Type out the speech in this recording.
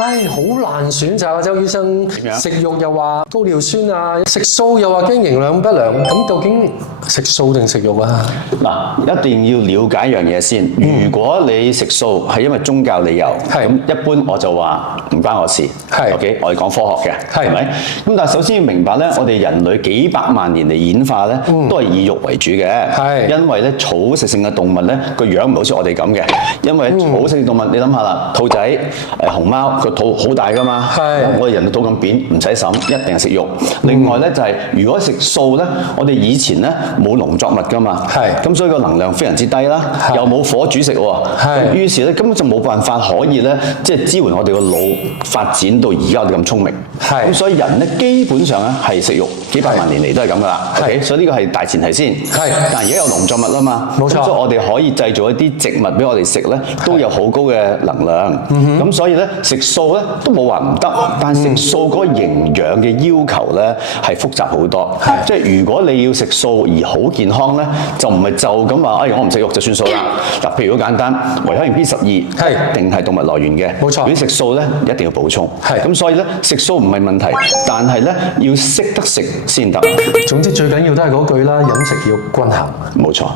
唉，好難選擇啊，周醫生。食肉又話高尿酸啊，食素又話驚營養不良。咁究竟食素定食肉啊？嗱，一定要了解一樣嘢先。如果你食素係因為宗教理由，咁一般我就話唔關我事。OK，我哋講科學嘅，係咪？咁但係首先要明白咧，我哋人類幾百萬年嚟演化咧，都係以肉為主嘅。因為咧草食性嘅動物咧個樣唔好似我哋咁嘅，因為草食性動物你諗下啦，兔仔、熊貓個肚好大㗎嘛，我哋人嘅肚咁扁，唔使審，一定係食肉。另外咧就係如果食素咧，我哋以前咧冇農作物㗎嘛，咁所以個能量非常之低啦，又冇火煮食喎，咁於是咧根本就冇辦法可以咧即係支援我哋個腦發展到而家我哋咁聰明。咁所以人咧基本上咧係食肉，幾百萬年嚟都係咁㗎啦。OK，所以呢個係大前提先。但係而家有農作物啊嘛，冇錯，所以我哋可以製造一啲植物俾我哋食咧，都有好高嘅能量。咁所以咧食素咧都冇話唔得，但係食素嗰個營養嘅要求咧係複雜好多。即係如果你要食素而好健康咧，就唔係就咁話，我唔食肉就算數啦。嗱，譬如好簡單，維他命 B12一定係動物來源嘅，冇錯。如果食素咧，一定要補充。咁所以咧食素唔係問題，但係咧要識得食先得。總之最緊要都係嗰句啦，飲食要均衡。冇錯。